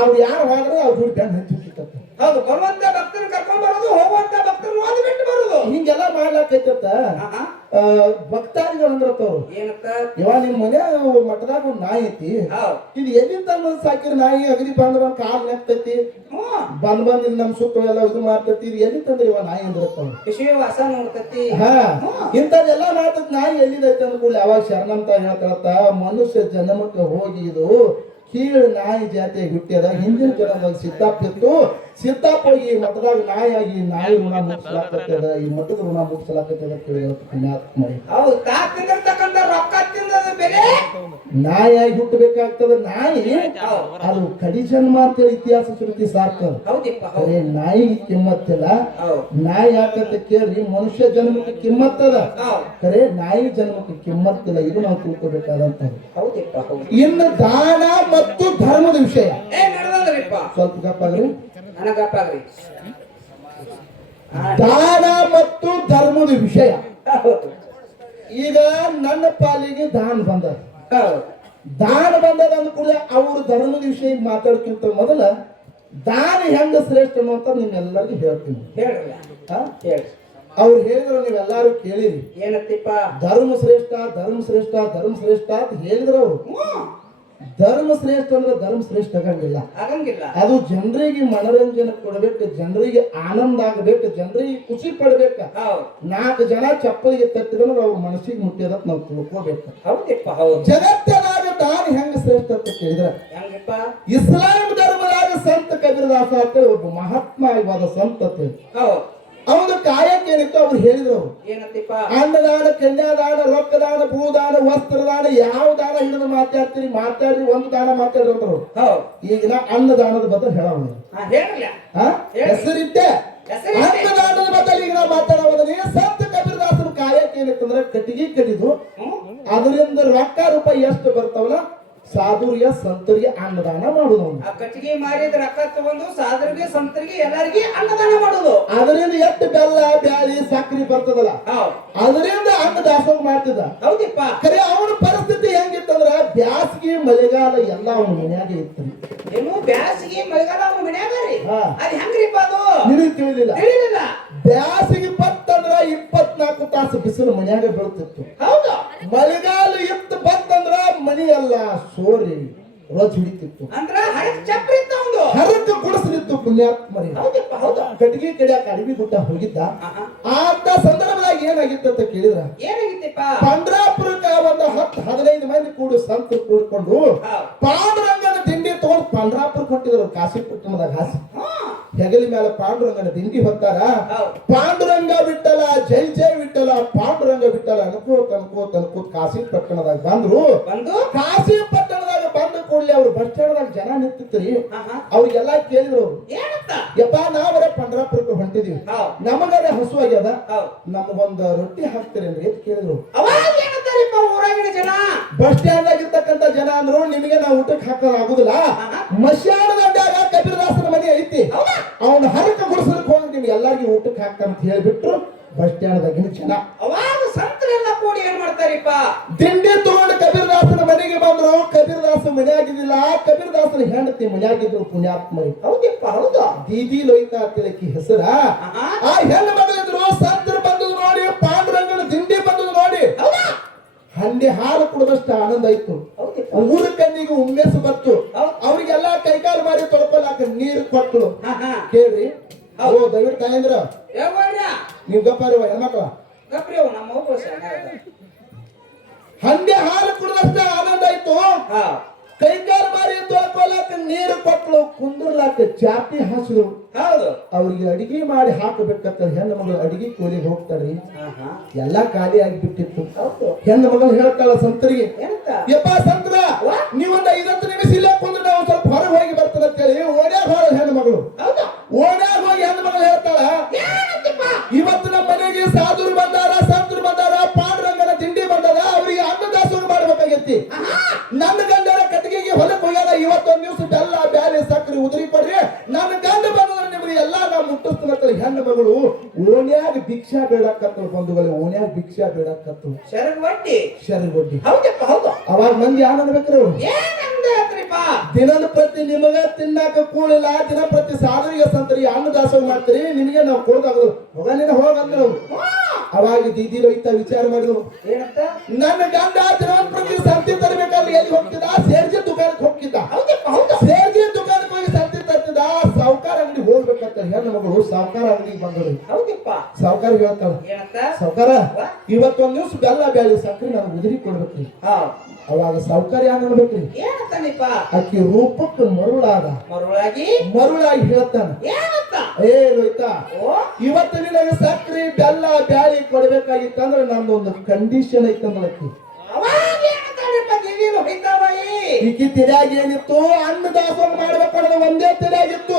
ಅವ್ರು ಯಾರು ಹೋದ್ರೆ ಅವ್ರು ದುಡ್ಡು ಬೆನ್ನು ಹಂಚಿರ್ತತ್ತ. ಹೌದು, ಬರುವಂತ ಭಕ್ತರು ಕರ್ಕೊಂಡ್ ಬರೋದು, ಹೋಗುವಂತ ಭಕ್ತರು ಓದಿ ಬಿಟ್ಟು ಬರೋದು, ಹಿಂಗೆಲ್ಲ ಮಾಡ್ಲಾಕೈತತ್ತ. ಭಕ್ತಾದಿಗಳು ಅಂದ್ರತ್ತವ್ರು, ಏನಂತ? ಇವ ನಿಮ್ ಮನೆ ಮಠದಾಗ ಒಂದು ನಾಯಿ ಐತಿ, ಇದು ಎಲ್ಲಿಂದ ಸಾಕಿರ ನಾಯಿ ಅಗದಿ ಬಂದ್ರ ಕಾಲ್ ನೆಕ್ತೈತಿ, ಬಂದ್ ಇಲ್ಲಿ ನಮ್ ಸುಟ್ಟು ಎಲ್ಲ ಇದು ಮಾಡ್ತೈತಿ, ಇದು ಎಲ್ಲಿ ತಂದ್ರಿ ಇವ ನಾಯಿ ಅಂದ್ರತ್ತವ್ರು. ವಿಷಯ ವಾಸ ನೋಡ್ತೈತಿ. ಹಾ, ಇಂಥದ್ದೆಲ್ಲ ಮಾಡ್ತೈತಿ. ನಾಯಿ ಎಲ್ಲಿದೈತಿ ಅಂದ್ಕೂಡ್ಲಿ ಅವಾಗ ಶರಣಂತ ಹೇಳ್ತಾರತ್ತ, ಮನುಷ್ಯ ಜನ್ಮಕ್ಕೆ ಹೋಗಿ ಇದು ಕೀಳು ನಾಯಿ ಜಾತಿಯಾಗಿ ಹುಟ್ಟ್ಯದ. ಹಿಂದಿನ ಜನ್ಮದಾಗ ಸಿದ್ದಾಪ್ ಇತ್ತು. ಸಿದ್ದಾಪ್ ಹೋಗಿ ಈ ಮಠದಾಗ ನಾಯಿಯಾಗಿ ನಾಯಿ ಋಣ ಮುಗಿಸಲಾಕತ್ತದ, ಈ ಮಠದ ಋಣ ಮುಗಿಸಲಾಕತ್ತದ ಪುಣ್ಯಾತ್ಮ. ಹೌದು, ತಿಂದಿರ್ತಕ್ಕಂಥ ರೊಕ್ಕ ತಿಂದದ ಬೆಲೆ ನಾಯಿಯಾಗಿ ಹುಟ್ಟಬೇಕಾಗ್ತದ. ನಾಯಿ ಅದು ಕಡಿ ಜನ್ಮ ಅಂತೇಳಿ ಇತಿಹಾಸ ಶ್ರುತಿ ಸಾರ್ತದ. ನಾಯಿಗೆ ಕಿಮ್ಮತ್ತಿಲ್ಲ. ನಾಯಿ ಯಾಕಂತ ಕೇಳಿ ಮನುಷ್ಯ ಜನ್ಮಕ್ಕೆ ಕಿಮ್ಮತ್ತದ, ಖರೆ ನಾಯಿ ಜನ್ಮಕ್ಕೆ ಕಿಮ್ಮತ್ತಿಲ್ಲ. ಇದು ನಾವು ತಿಳ್ಕೊಬೇಕಾದಂತ. ಇನ್ನು ದಾನ ಮತ್ತು ಧರ್ಮದ ವಿಷಯ ಸ್ವಲ್ಪ ಗಪ್ಪಾಗ್ರಿ. ದಾನ ಮತ್ತು ಧರ್ಮದ ವಿಷಯ. ಈಗ ನನ್ನ ಪಾಲಿಗೆ ದಾನ ಬಂದದ. ದಾನ ಬಂದದ ಅಂದ ಕೂಡ ಅವರು ಧರ್ಮದ ವಿಷಯ ಮಾತಾಡ್ಕಿಂತ ಮೊದಲ ದಾನ ಹೆಂಗ ಶ್ರೇಷ್ಠ ಅಂತ ನಿಮ್ಮೆಲ್ಲರಿಗೂ ಹೇಳ್ತೀನಿ. ಅವ್ರು ಹೇಳಿದ್ರು, ನೀವೆಲ್ಲಾರು ಕೇಳಿರಿ. ಏನತ್ತಿಪ್ಪ? ಧರ್ಮ ಶ್ರೇಷ್ಠ, ಧರ್ಮ ಶ್ರೇಷ್ಠ, ಧರ್ಮ ಶ್ರೇಷ್ಠ ಅಂತ ಹೇಳಿದ್ರು ಅವರು. ಧರ್ಮ ಶ್ರೇಷ್ಠ ಅಂದ್ರೆ ಧರ್ಮ ಶ್ರೇಷ್ಠ ಆಗಂಗಿಲ್ಲ. ಅದು ಜನರಿಗೆ ಮನೋರಂಜನೆ ಕೊಡ್ಬೇಕು, ಜನರಿಗೆ ಆನಂದ ಆಗಬೇಕು, ಜನರಿಗೆ ಖುಷಿ ಪಡ್ಬೇಕ. 4 ಜನ ಚಪ್ಪಲಿಗೆ ತಟ್ಟಿದ್ರೆ ಅವ್ರ ಮನಸ್ಸಿಗೆ ಮುಟ್ಟಿದ ನಾವು ತಿಳ್ಕೋಬೇಕು. ಜಗತ್ತನಾಗ ದಾನ ಹೆಂಗ ಶ್ರೇಷ್ಠ ಅಂತ ಕೇಳಿದ್ರೆ, ಇಸ್ಲಾಂ ಧರ್ಮದಾಗ ಸಂತ ಕಬೀರದಾಸ ಅಂತ ಒಬ್ಬ ಮಹಾತ್ಮವಾದ ಸಂತ ಅವನ ಕಾಯಕ್ಕೆ ಏನಿತ್ತು ಅವ್ರು ಹೇಳಿದ್ರು. ಅನ್ನದಾನ, ಕನ್ಯಾದಾನ, ರೊಕ್ಕದಾನ, ಭೂದಾನ, ವಸ್ತ್ರದಾನ, ಯಾವ ದಾನ ಹಿಡಿದು ಮಾತಾಡ್ರಿ ಒಂದು ದಾನ ಮಾತಾಡ್ರಿ ಅಂದ್ರು. ಈಗ ನಾ ಅನ್ನದಾನದ ಬದಲು ಹೇಳೋದು ಹೆಸರಿದ್ದೆ. ಅನ್ನದಾನದ ಬದಲು ಈಗ ನಾ ಮಾತಾಡೋದ್ರೆ ಸಂತ ಕಬೀರದಾಸನ ಕಾಯಕ್ಕೆ ಏನಿತ್ತಂದ್ರೆ ಕಟ್ಟಿಗೆ ಕಡಿದು ಅದರಿಂದ ರೊಕ್ಕ ರೂಪಾಯಿ ಎಷ್ಟು ಬರ್ತಾವಲ್ಲ ಸಾಧುರಿಗೆ ಸಂತರಿಗೆ ಅನ್ನದಾನ ಮಾಡುದು. ಕಟ್ಟಿಗೆ ಮಾರಿದ ರೊಕ್ಕ ತಗೊಂಡು ಸಾಧುರಿಗೆ ಸಂತರಿಗೆ ಎಲ್ಲರಿಗೆ ಅನ್ನದಾನ ಮಾಡುದು. ಅದರಿಂದ ಎಷ್ಟು ಬೆಲ್ಲ ಬ್ಯಾಳಿ ಸಕ್ರಿ ಬರ್ತದಲ್ಲ ಅದರಿಂದ ಅನ್ನ ದಾಸೋಹ ಮಾಡ್ತಿದ್ದ. ಹೌದಿಪ್ಪ. ಖರೆ ಅವನ ಪರಿಸ್ಥಿತಿ ಹೆಂಗಿತ್ತಂದ್ರ ಬ್ಯಾಸಿಗೆ ಮಳೆಗಾಲ ಎಲ್ಲ ಅವನ ಮನ್ಯಾಗ ಇತ್ತು. ಏನು ಬ್ಯಾಸಿಗೆ ಮಳೆಗಾಲ ಅವನ ಮನ್ಯಾಗ ರೀ? ಅದ್ ಹೆಂಗ್ರಿಪ್ಪ ಅದು? ನಿನಗೆ ತಿಳಿಲಿಲ್ಲ. ಬ್ಯಾಸಿಗೆ ಬತ್ತಂದ್ರ 24 ತಾಸು ಬಿಸಿಲು ಮನ್ಯಾಗ ಬೀಳ್ತಿತ್ತು. ಹೌದು. ಮಳೆಗಾಲ ಇತ್ತು ಬತ್ತಂದ್ರ ಮನಿ ಎಲ್ಲ ಸೋರಿ ರೋಜ್ ಹಿಡಿತಿತ್ತು. ಅಂದ್ರ ಹರಕ್ ಚಪ್ರಿ ಇತ್ತು, ಹರಕ್ ಗುಡಿಸಲಿತ್ತು ಪುಣ್ಯಾತ್ಮರಿ. ಕಟ್ಟಿಗೆ ಕಡಿಯಾಕ ಅಡವಿ ಗುಡ್ಡ ಹೋಗಿದ್ದ. ಅಂತ ಸಂದರ್ಭದಾಗ ಏನಾಗಿತ್ತು ಅಂತ ಕೇಳಿದ್ರ, ಏನಾಗಿತ್ತಪ್ಪ? ಪಂಡ್ರಾಪುರಕ್ಕ ಒಂದು 10-15 ಮಂದಿ ಸಂತರು ಕೂಡಿಕೊಂಡು ಪಾಂಡುರಂಗನ ತಿಂಡಿ ತಗೊಂಡು ಪಂಡ್ರಾಪುರ ಕೊಟ್ಟಿದ್ರು. ಕಾಶಿ ಪಟ್ಟಣದಾಗ ಹಾಸಿ ಹೆಗಲಿ ಮೇಲೆ ಪಾಂಡುರಂಗನ ದಿಂಡಿ ಹೊತ್ತಾರ. ಹೌದು. ಪಾಂಡುರಂಗ ಬಿಟ್ಟಲ ಜೈ ಜೈ ಬಿಟ್ಟಲ ಪಾಂಡುರಂಗ ಬಿಟ್ಟಲ ಅನ್ಕೋತ ಕಾಶಿ ಪಟ್ಟಣದಾಗ ಬಂದ್ರು. ಕಾಶಿ ಪಟ್ಟಣದಾಗ ಬಂದ ಕೂಡಲೇ ಅವ್ರು ಬಸ್ ಸ್ಟ್ಯಾಂಡ್ದಾಗ ಜನ ನಿಂತಿತ್ರಿ. ಅವ್ರಿಗೆಲ್ಲಾ ಕೇಳಿದ್ರು, ಯಪ್ಪ ನಾವರ ಪಂಡ್ರಾಪುರಕ್ಕೆ ಹೊಂಟಿದೀವಿ, ನಮಗಾರ ಹಸು ಆಗ್ಯದ, ನಮಗೊಂದು ರೊಟ್ಟಿ ಹಾಕ್ತೀರೇನ್ರಿ ಅಂತ ಕೇಳಿದ್ರು. ಊರಾಗಿನ ಜನ ಬಸ್ ಸ್ಟ್ಯಾಂಡ್ ಆಗಿರ್ತಕ್ಕಂಥ ಜನ ಅಂದ್ರು, ನಿಮಗೆ ನಾವು ಊಟಕ್ಕೆ ಹಾಕೋದ್ ಆಗುದಿಲ್ಲ, ಮಶಾಣ ದಂಡ್ಯಾಗ ಕಬೀರದಾಸನ ಮನೆ ಐತಿ, ಅವನ ಹರಕ ಗುಡಿಸಲಕ್ಕೆ ಹೋಗಿ ನಿಮ್ಗೆ ಎಲ್ಲಾರ್ಗಿ ಊಟಕ್ಕೆ ಹಾಕ್ತಾನ ಅಂತ ಹೇಳ್ಬಿಟ್ರು. ಬಸ್ ಸ್ಟ್ಯಾಂಡ್ ದಾಗಿನ ಜನ ಅವಾಗ ಸಂತರೆಲ್ಲ ಕೂಡಿ ಏನ್ ಮಾಡ್ತಾರಿಪ್ಪ, ದಿಂಡಿ ತಗೊಂಡು ಕಬೀರದಾಸನ ಮನೆಗೆ ಬಂದ್ರು. ಕಬೀರದಾಸ ಮನೆ ಆಗಿದ್ದಿಲ್ಲ, ಕಬೀರದಾಸನ ಹೆಂಡತಿ ಮನೆ ಆಗಿದ್ರು. ಪುಣ್ಯಾತ್ಮರಿ. ಹೌದಪ್ಪ, ಹೌದು. ದೀದಿ ಲೋಹಿತಾ ತಿಳಕಿ ಹೆಸರ. ಆ ಹೆಣ್ಣು ಮಗಳಿದ್ರು. ಸಂತರು ಬಂದದು ನೋಡಿ, ಪಾಂಡುರಂಗನ ದಿಂಡಿ ಬಂದದು ನೋಡಿ ಹಂಡಿ ಹಾಲು ಕುಡಿದಷ್ಟು ಆನಂದ ಆಯ್ತು. ಊರ ಕಣ್ಣಿಗೆ ಉಮ್ಮೇಸು ಬತ್ತು. ಅವ್ರಿಗೆಲ್ಲ ಕೈಕಾಲು ಮಾಡಿ ತೊಳ್ಕೊಲಾಕ ನೀರು ಕೊಟ್ಟರು. ಕೇಳ್ರಿ, ಓ ದಯವಿಟ್ಟು ತಾಯಂದ್ರ ನೀವ್ ಗಪ್ಪಾರಿವ ಹೆಣ್ಮಕ್ಳ, ಹಂಡೆ ಹಾಲು ಕುಡಿದಷ್ಟ ಆನಂದ ಆಯ್ತು. ಕೈಕಾಲು ಮಾರಿ ತೊಳ್ಕೊಲಾಕ ನೀರು ಕೊಟ್ಟಳು, ಕುಂದ್ರಲಾಕ ಚಾಪಿ ಹಾಸಿದ್ರು. ಅವ್ರಿಗೆ ಅಡಿಗೆ ಮಾಡಿ ಹಾಕಬೇಕಂತ ಹೆಣ್ಣು ಮಗಳು ಅಡಿಗೆ ಕೂಲಿಗೆ ಹೋಗ್ತಾಳ್ರಿ. ಎಲ್ಲಾ ಖಾಲಿ ಆಗಿಬಿಟ್ಟಿತ್ತು. ಹೆಣ್ಣು ಮಗಳು ಹೇಳ್ತಾಳ ಸಂತರಿಗೆ, ಯಪ್ಪ ಸಂತರ ನೀವೊಂದು 50 ನಿಮಿಷ ಇಲ್ಲೇ ಕುಂದ್ರೆ ನಾವು ಸ್ವಲ್ಪ ಹೊರಗೆ ಹೋಗಿ ಬರ್ತಾನೆ ಅಂತ ಹೇಳಿ ಓಡ್ಯಾಗ ಹೋದ ಹೆಣ್ಣು ಮಗಳು. ಓಡ್ಯಾಗ ಹೋಗಿ ಹೆಣ್ಣು ಮಗಳು ಹೇಳ್ತಾಳ, ಇವತ್ತು ನಮ್ಮ ಮನೆಗೆ ಸಾಧುರು ಬಂದಾರ, ಸಂತರು ಬಂದಾರ, ಪಾಂಡುರಂಗನ ತಿಂಡಿ ಬಂದಾರ, ಅವ್ರಿಗೆ ಅನ್ನದಾಸೋಹ ಮಾಡ್ಬೇಕಾಗೈತಿ. ನನ್ನ ಗಂಡರ ಕಟ್ಟಿಗೆಗೆ ಹೊಲಕ್ಕೆ ಹೋಗ್ಯಾರ, ಇವತ್ತೊಂದು ದಿವಸ ಬೆಲ್ಲ ಬ್ಯಾಲೆ ಸಕ್ಕರೆ ಉದುರಿ ಕೊಡ್ರಿ, ನನ್ನ ಗಂಡ ಬಂದ್ರೆ ನಿಮ್ಗೆ ಎಲ್ಲಾ ನಾ ಮುಟ್ಟಿಸ್ತಾನ. ಹೆಣ್ಣು ಮಗಳು ಓಣ್ಯಾಗ ಭಿಕ್ಷಾ ಬೇಡಕತ್ತಳು. ಬಂಧುಗಳೇ, ಓಣ್ಯಾಗ ಭಿಕ್ಷಾ ಬೇಡಕತ್ತಳು. ಶರಗೊಡ್ಡಿ. ಅವಾಗ ಮಂದಿ ಆನಂದಬೇಕ್ರಿ ಅವ್ರು. ದಿನದ ಪ್ರತಿ ನಿಮಗ ತಿನ್ನಾಕ ಕೂಳಿಲ್ಲ, ದಿನ ಪ್ರತಿ ಸಾಧುವಿಗೆ ಸಂತರಿ ಅನ್ನದಾಸೋಹ ಮಾಡ್ತೀರಿ, ನಿಮಗೆ ನಾವು ಕೊಡೋದಾಗದು ಹೋಗಲಿನ ಹೋಗಂದ್ರು. ಅವಾಗ ದೀದಿ ಲೋಹಿತಾ ವಿಚಾರ ಮಾಡಿದ್ರು, ನನ್ನ ಗಂಡ ದಿನ ಪ್ರತಿ ಸಂತಿ ತರಬೇಕಾದ್ರೆ ಎಲ್ಲಿ ಹೋಗ್ತಿದ್ದ? ಸೇರ್ಜಿ ದುಕಾನಕ್ಕೆ ಹೋಗ್ತಿದ್ದ. ಸೇರ್ಜಿ ದುಕಾನಕ್ಕೆ ಹೋಗಿ ಸಂತಿ ತರ್ತಿದ್ದ. ಸಾವುಕಾರ ಅಂಗಡಿ ಹೋಗ್ಬೇಕಂತ ಹೆಣ್ಣು ಮಗಳು ಸಾವುಕಾರ ಅಂಗಡಿಗೆ ಬಂದಳು. ಸಾವುಕಾರ ಹೇಳ್ತಾಳ, ಸಾವುಕಾರ ಇವತ್ತೊಂದ್ ದಿವ್ಸ ಬೆಲ್ಲ ಬ್ಯಾಳಿ ಸಕ್ಕರೆ ನಾನು ಉದುರಿ ಕೊಡ್ಬೇಕ್ರಿ. ಅವಾಗ ಸಾವುಕಾರ ಏನ್ ಅನ್ಬೇಕ್ರಿ, ಆಕಿ ರೂಪಕ್ಕೆ ಮರುಳಾಗಿ ಹೇಳ್ತಾನ, ಏ ಲೋಹಿತಾ ಇವತ್ತು ನಿನಗೆ ಸಕ್ಕರೆ ಬೆಲ್ಲ ಬ್ಯಾಳಿ ಕೊಡ್ಬೇಕಾಗಿತ್ತಂದ್ರೆ ನಂದೊಂದು ಕಂಡೀಷನ್ ಐತಂದ್ರ ಈಕಿ ತೆರೆಯಾಗಿ ಏನಿತ್ತು, ಅನ್ನದಾಸೋಹ ಮಾಡ್ಬೇಕಾದ್ರೆ ಒಂದೇ ತೆರೆಯಾಗಿತ್ತು.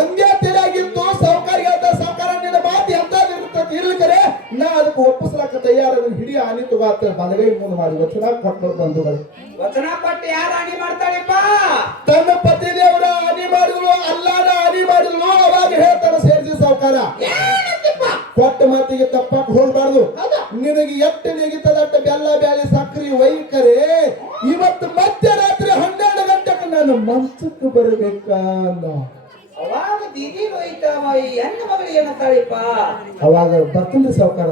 ಒಂದೇ ತೆರೆಯಾಗಿತ್ತು. ಸಾವುಕಾರ ಹೇಳ್ತಾ, ಸಾವುಕಾರ ನಿನ್ನ ಮಾತು ಎಂತ ಇರ್ಲಿಕ್ಕರೆ ನಾ ಅದಕ್ಕೆ ಒಪ್ಪಿಸ್ಲಾಕ ತಯಾರ, ಹಿಡಿಯ ಹಾನಿ ತಗೋತ ಬಲಗೈ ಮುಂದೆ ಮಾಡಿ ವಚನ ಕೊಟ್ಟು ಬಂಧುಗಳು. ವಚನ ಕೊಟ್ಟು ಯಾರು ಹಾನಿ ಮಾಡ್ತಾಳೆಪ್ಪ? ತನ್ನ ಪತಿ ದೇವರ ಹಾನಿ ಮಾಡಿದ್ರು, ಅಲ್ಲಾನ ಹಾನಿ ಮಾಡಿದ್ರು. ಅವಾಗ ಹೇಳ್ತಾನ ಸೇರಿಸಿ ಸಾವುಕಾರ, ಕೊಟ್ಟ ಮಾತಿಗೆ ತಪ್ಪಕ್ಕೆ ಹೋಗ್ಬಾರ್ದು. ನಿನಗೆ ಎಷ್ಟು ನೆಗಿತದಟ್ಟ ಬೆಲ್ಲ ಬ್ಯಾಳಿ ಸಕ್ರಿ ವೈಕರೆ ಇವತ್ತು ಮಧ್ಯರಾತ್ರಿ 12 ಗಂಟೆಗೆ ನಾನು ಮಂಚಕ್ಕೆ ಬರಬೇಕ. ಅವಾಗ ದೀದಿ ಲೋಹಿತಾ ಹೆಣ್ಣು ಮಗಳು ಏನಂತಾಳಿಪ್ಪ? ಅವಾಗ ಬರ್ತಂದ್ರೆ ಸಾವುಕಾರ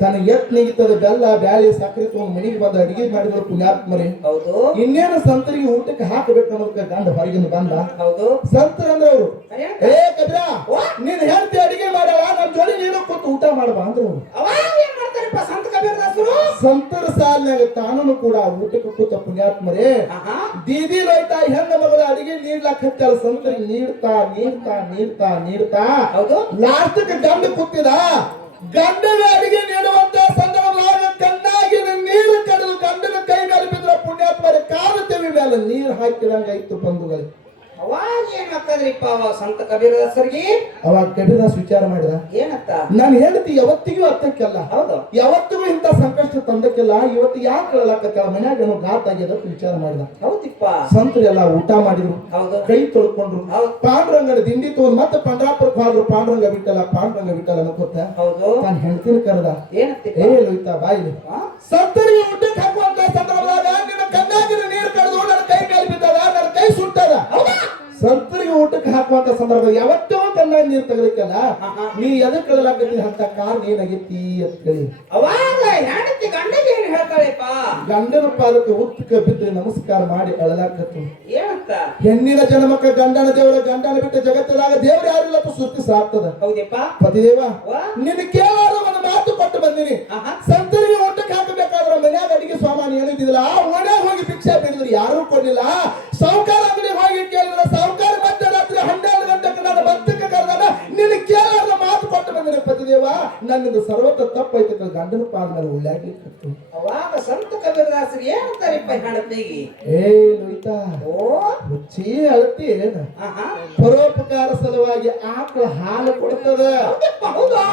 ತನ್ನ ಎತ್ ನೆಗಿತದ ಬೆಲ್ಲ ಬ್ಯಾಳಿ ಸಕ್ರೆ ತಗೊಂಡು ಮನೆಗೆ ಬಂದ ಅಡಿಗೆ ಮಾಡಿದ್ರು. ಪುಣ್ಯಾತ್ಮರಿ. ಇನ್ನೇನು ಸಂತರಿಗೆ ಊಟಕ್ಕೆ ಹಾಕಬೇಕು ಅನ್ನೋದಕ್ಕೆ ಗಂಡ ಹೊರಗಿನ ಬಂದ. ಸಂತರ ಅಂದ್ರೆ ಅವರು, ಏ ಕಬ್ರ ನೀನ್ ಹೇಳ್ತಿ ಅಡಿಗೆ ಮಾಡಲ್ಲ, ನಮ್ ಜೋಡಿ ನೀನು ಕೂತು ಊಟ ಮಾಡಬಾ ಅಂದ್ರು. ಸಂತರ ಸಾಲಿನಾಗ ತಾನು ಕೂಡ ಊಟಕ್ಕೆ ಕೂತ. ಪುಣ್ಯಾತ್ಮರೇ, ದೀದಿ ಲೋಹಿತಾ ಹೆಣ್ಣು ಮಗಳು ಅಡಿಗೆ ನೀಡ್ಲಾಕ ಹತ್ತಾಳ. ಸಂತರಿಗೆ ನೀಡ್ತಾ ಲಾಸ್ಟ್ಗೆ ಗಂಡ ಕೂತಿದ. ಗಂಡನ ಅಡಿಗೆ ನೀಡುವಂತ ಸಂದರ್ಭದಾಗ ಕಣ್ಣಾಗಿನ ನೀರು ಕಡಿದು ಗಂಡನ ಕೈ ಮೇಲೆ ಬಿದ್ರ. ಪುಣ್ಯಾತ್ಮರೇ, ಕಾಲುತ್ತೇವಿ ಮೇಲೆ ನೀರು ಹಾಕಿದಂಗ ಇತ್ತು ಬಂಧುಗಳು. ಅವಾಗ ಏನಾಗ್ತದ್ರಿಪ್ಪ ಸಂತ ಕಬೀರದಾಸರಿಗೆ? ಅವಾಗ ಕಬೀರದಾಸ್ ವಿಚಾರ ಮಾಡಿದ, ಏನಂತ? ನಾನು ಹೆಂಡತಿ ಯಾವತ್ತಿಗೂ ಅರ್ಥಕ್ಕೆಲ್ಲ, ಯಾವತ್ತಿಗೂ ಇಂತ ಸಂಕಷ್ಟ ತಂದಕ್ಕೆಲ್ಲ, ಇವತ್ತು ಯಾಕೆ ಹೇಳಕತ್ತ ಮನ್ಯಾಗ ಏನೋ ಘಾತ ಆಗ್ಯದ ವಿಚಾರ ಮಾಡಿದ. ಹೌದಿಪ್ಪ. ಸಂತರು ಎಲ್ಲ ಊಟ ಮಾಡಿದ್ರು, ಕೈ ತೊಳ್ಕೊಂಡ್ರು, ಪಾಂಡುರಂಗನ ದಿಂಡಿ ತಗೊಂಡು ಮತ್ತೆ ಪಂಡ್ರಾಪುರಕ್ಕೆ ಹೋದ್ರು. ಪಾಂಡುರಂಗ ಬಿಟ್ಟಲ್ಲ ಅನ್ಕೋತ ತಾನು ಹೆಂಡತಿನ ಕರೆದ, ಏ ಲೋಹಿತಾ ಬಾಯಿಲಿ ಸಂತರಿಗೆ ಊಟಕ್ಕೆ ಹಾಕುವಂತ ಸಂದರ್ಭದಾಗ ನಿನ್ನ ಕಣ್ಣಾಗಿನ ನೀರು ಕಳೆದು ನನ್ನ ಕೈ ಮೇಲೆ ಬಿದ್ದದ, ನನ್ನ ಕೈ ಸುಟ್ಟದ. ಸಂತರಿಗೆ ಊಟಕ್ಕೆ ಹಾಕುವಂತ ಸಂದರ್ಭ ಯಾವತ್ತೋ ಕಣ್ಣಾಗಿ ನೀರು ತೆಗಲಿಕ್ಕಲ್ಲ, ನೀ ಎದಕ್ಕೆ ಕಳಲಾಕತ್ತಿ ಅಂತ ಕಾರಣ ಏನಾಗೈತಿ ಅಂತ ಹೇಳಿ ಅವಾಗ ಹೆಂಡತಿ ಗಂಡಗೆ ಏನ್ ಹೇಳ್ತಾಳೆಪ್ಪ? ಗಂಡನ ಪಾದಕ್ಕೆ ಉತ್ತಕ ಬಿದ್ದು ನಮಸ್ಕಾರ ಮಾಡಿ ಅಳಲಾಕತ್ತು. ಏನಂತ? ಹೆಣ್ಣಿನ ಜನ್ಮಕ್ಕ ಗಂಡನ ದೇವರ, ಗಂಡನ ಬಿಟ್ಟ ಜಗತ್ತದಾಗ ದೇವ್ರ ಯಾರಿಲ್ಲ ಸುರ್ತಿ ಸಾಕ್ತದ. ಹೌದಪ್ಪ. ಪತಿದೇವ ನಿನ್ನ ಕೇಳಾರ ಒಂದು ಮಾತು ಕೊಟ್ಟು ಬಂದಿನಿ. ಸಂತರಿಗೆ ಊಟಕ್ಕೆ ಹಾಕಬೇಕಾದ್ರೆ ಮನ್ಯಾಗ ಅಡಿಗೆ ಸಾಮಾನು ಏನು ಇದ್ದಿಲ್ಲ, ಓಣ್ಯಾಗ ಹೋಗಿ ಭಿಕ್ಷಾ ಬೇಡಿದ್ರು ಯಾರು ಕೊಡ್ಲಿಲ್ಲ. ಸಾವುಕಾರ ಅಂಗಡಿ ಹೋಗಿ ಸರ್ವತ ತಪ್ಪೈತಿ ಗಂಡನ ಪಾದ ಮೇಲೆ ಉಳ್ಳಾಗ್ಲಿಕ್ಕೆ ಅವಾಗ ಸಂತ ಕಬೀರದಾಸರು ಏನಂತಾರಿಪ್ಪ ಹೆಂಡತಿಗೆ? ಏ ಲೋಯ್ತಾ ಓ ಹುಚ್ಚಿ ಅಳತಿ ಏನ ಆಹಾ. ಪರೋಪಕಾರ ಸಲುವಾಗಿ ಆಕಳ ಹಾಲು ಕೊಡ್ತದ. ಹೌದಪ್ಪ, ಹೌದಾ?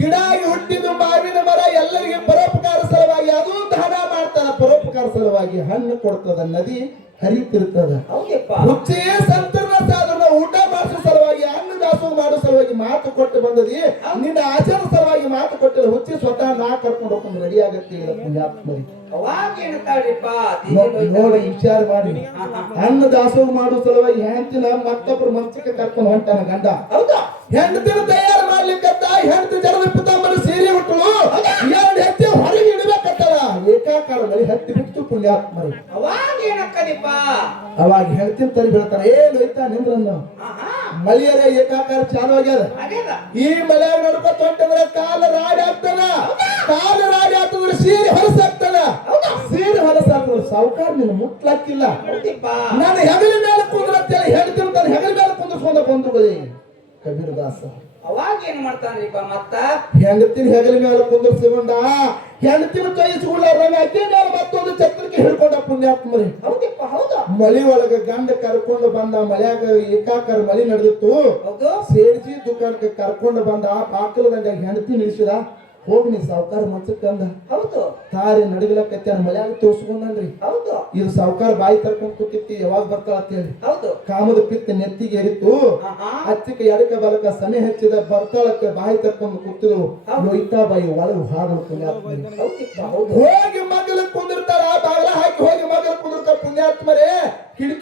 ಗಿಡಾಗಿ ಹುಟ್ಟಿದ ಮಾವಿನ ಮರ ಎಲ್ಲರಿಗೆ ಪರೋಪಕಾರ ಸಲುವಾಗಿ ಅದು ದಾನ ಮಾಡ್ತಾರ. ಪರೋಪಕಾರ ಸಲುವಾಗಿ ಹಣ್ಣು ಕೊಡ್ತದ, ನದಿ ಹರಿತಿರ್ತದ. ಹೌದಪ್ಪ. ಹುಚ್ಚಿಯೇ ಸಂತರ್ನ ಸಾಧನ ಊಟ ಮಾಡಿಸೋ ಸಲುವಾಗಿ ಅನ್ನ ದಾಸೋಹ ಮಾಡೋ ಸಲುವಾಗಿ ಮಾತು ಕೊಟ್ಟು ಬಂದದಿ. ನಿನ್ನ ಆಚಾರ ಸಲುವಾಗಿ ಮಾತು ಕೊಟ್ಟಿಲ್ಲ. ಹುಚ್ಚಿ ಸ್ವತಃ ನಾ ಕರ್ಕೊಂಡು ಹೋಗ್ಕೊಂಡು ರೆಡಿ ಆಗತ್ತೆ ಪುಣ್ಯಾತ್ಮರಿ. ಅವಾಗ ಏನಂತಾಳ್ರಿಪ್ಪ? ನೋಡಿ ವಿಚಾರ ಮಾಡಿ. ಅನ್ನ ದಾಸೋಹ ಮಾಡೋ ಸಲುವಾಗಿ ಹೆಂಡತಿನ ಮತ್ತೊಬ್ರು ಮನ್ಸಕ್ಕೆ ಕರ್ಕೊಂಡು ಹೊಂಟಾನ ಗಂಡ. ಹೌದಾ? ಹೆಂಡತಿನ ತಯಾರು ಮಾಡ್ಲಿಕ್ಕಂತ ಹೆಂಡತಿ ಜಡದ ಪಿತಾಂಬರ ಸೀರೆ ಉಟ್ಟಳು. ಎರಡು ಹೆಜ್ಜೆ ಹೊರಗೆ ಇಡಬೇಕತ್ತಲ್ಲ. ಏಕಾಕಾರ ಮಳಿ ಹತ್ತಿ ಬಿಟ್ಟು ಪುಣ್ಯಾತ್ಮರಿ. ಅವಾಗ ಏನಕ್ಕದಿಪ್ಪ? ಅವಾಗ ಹೆಂಡತಿನ ತರಿ ಬೀಳ್ತಾರ. ಏನ್ ಹೋಯ್ತಾ ನಿಂದ್ರನ್ನ ಆಹಾ. ಮಳಿಯರ ಏಕಾಕಾರ ಚಾಲು ಆಗ್ಯದ. ಆಗ್ಯದ. ಈ ಮಳೆಯಾಗ ನಡ್ಕೊತ ಹೊಂಟಂದ್ರೆ ಕಾಲ ರಾಡಿ ಆಗ್ತಾನ. ಕಾಲ ರಾಡಿ ಆಗ್ತಂದ್ರೆ ಸೀರೆ ಹೊಲಸಾಗ್ತಾನ. ಸೀರೆ ಹೊಲಸಾಗ್ತಂದ್ರೆ ಸಾವುಕಾರ ನಿನ್ನ ಮುಟ್ಲಾಕಿಲ್ಲ. ಹೌದಪ್ಪ. ನಾನು ಹೆಗಲ ಮೇಲೆ ಕುಂದ್ರತ್ತೇಳಿ ಹೆಂಡತಿನ ತನ್ನ ಹೆಗಲ ಮೇಲೆ ಕುಂದ್ರಸ್ಕೊಂಡ ಬಂಧುಗಳೇ ಕಬೀರದಾಸ. ಅವಾಗ ಏನ್ ಮಾಡ್ತಾನ್ರಿಪ್ಪ ಮತ್ತ? ಹೆಂಡತಿನ ಹೆಗಲ ಮೇಲೆ ಕುಂದ್ರಸಿಕೊಂಡ ಹೆಂಡತಿನ ಕೈಸ್ಕೊಳ್ಳಾರ್ದಂಗ ಅಕ್ಕಿ ಮೇಲೆ ಮತ್ತೊಂದು ಛತ್ರಕ್ಕೆ ಹಿಡ್ಕೊಂಡ ಪುಣ್ಯಾತ್ಮರಿ. ಹೌದಪ್ಪ, ಹೌದಾ? ಮಳಿ ಒಳಗ ಗಂಡ ಕರ್ಕೊಂಡು ಬಂದ. ಮಳ್ಯಾಗ ಏಕಾಕಾರ ಮಳಿ ನಡೆದಿತ್ತು. ಹೌದು. ಸೇಡ್ಜಿ ದುಕಾನಕ್ಕೆ ಕರ್ಕೊಂಡು ಬಂದ. ಬಾಕಲದಂಗ ಹೆಂಡತಿ ನಿಲ್ಸಿದ. ಹೋಗಿ ನೀ ಸಾವುಕಾರ ಮನ್ಸಕ್ಕೆ ಅಂದ. ಹೌದು. ತಾರಿ ನಡಗಲಕತ್ಯಾನ ಮಳ್ಯಾಗ ತೋರ್ಸ್ಕೊಂಡ್ರಿ. ಹೌದು. ಇದು ಸಾವುಕಾರ ಬಾಯಿ ತರ್ಕೊಂಡ್ ಕೂತಿತ್ತಿ ಯಾವಾಗ ಬರ್ತಾಳ ಅಂತ ಹೇಳಿ. ಹೌದು. ಕಾಮದ ಪಿತ್ತ ನೆತ್ತಿಗೆ ಏರಿತ್ತು. ಆಹಾ. ಹಚ್ಚಕ್ಕೆ ಎಡಕ ಬಲಕ ಸಮಯ ಹಚ್ಚಿದ ಬರ್ತಾಳಕ್ಕೆ ಬಾಯಿ ತರ್ಕೊಂಡು ಕೂತಿದ್ರು. ಲೋಯ್ತಾ ಬಾಯಿ ಒಳಗೆ ಹಾದಳು ಪುಣ್ಯಾತ್ಮರಿ. ಹೌದಪ್ಪ, ಹೌದು. ಹೋಗಿ ಮಗಲ ಕುಂದಿರ್ತಾರ. ಬಾಗಿಲ ಹಾಕಿ ಹೋಗಿ ಮಗಲ ಕುಂದಿರ್ತಾರ ಪುಣ್ಯಾತ್ಮರೇ.